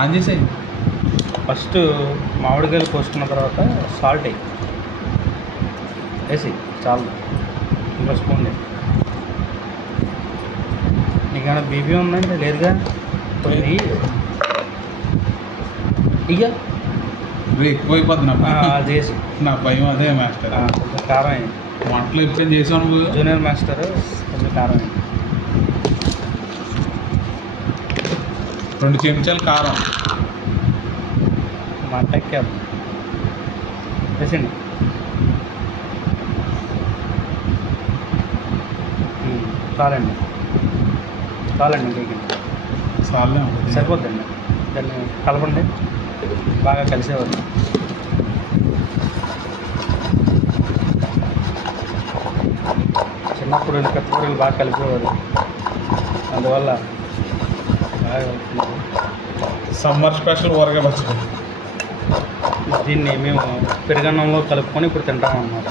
On చేసేయి. First మామిడికాయలు కోసుకున్న తర్వాత సాల్ట్ వేసి చాలు, ఇంకో స్పూన్ నీకేమైనా బీపీ ఉందంటే లేదుగా పోయి ఇక ఎక్కువైపోద్ది అది వేసి నా భయం అదే మాస్టర్. కొంచెం కారం అయింది. వంటలు ఎప్పుడైనా చేసావు నువ్వు? జూనియర్ మాస్టర్ కొంచెం కారం అయింది. 2 చెంచాలు కారం మంట ఎక్కారు వేసండి. చాలండి చాలండి, ఇంకేకండి చాలే సరిపోద్దండి. దాన్ని కలపండి, బాగా కలిసేవారు. చిన్నప్పుడు కత్తికూరలు బాగా కలిపేవారు, అందువల్ల బాగా కలుపుతున్నారు. సమ్మర్ స్పెషల్ ఊరగా పచ్చడి. దీన్ని మేము పెరుగన్నంలో కలుపుకొని ఇప్పుడు తింటాం అన్నమాట.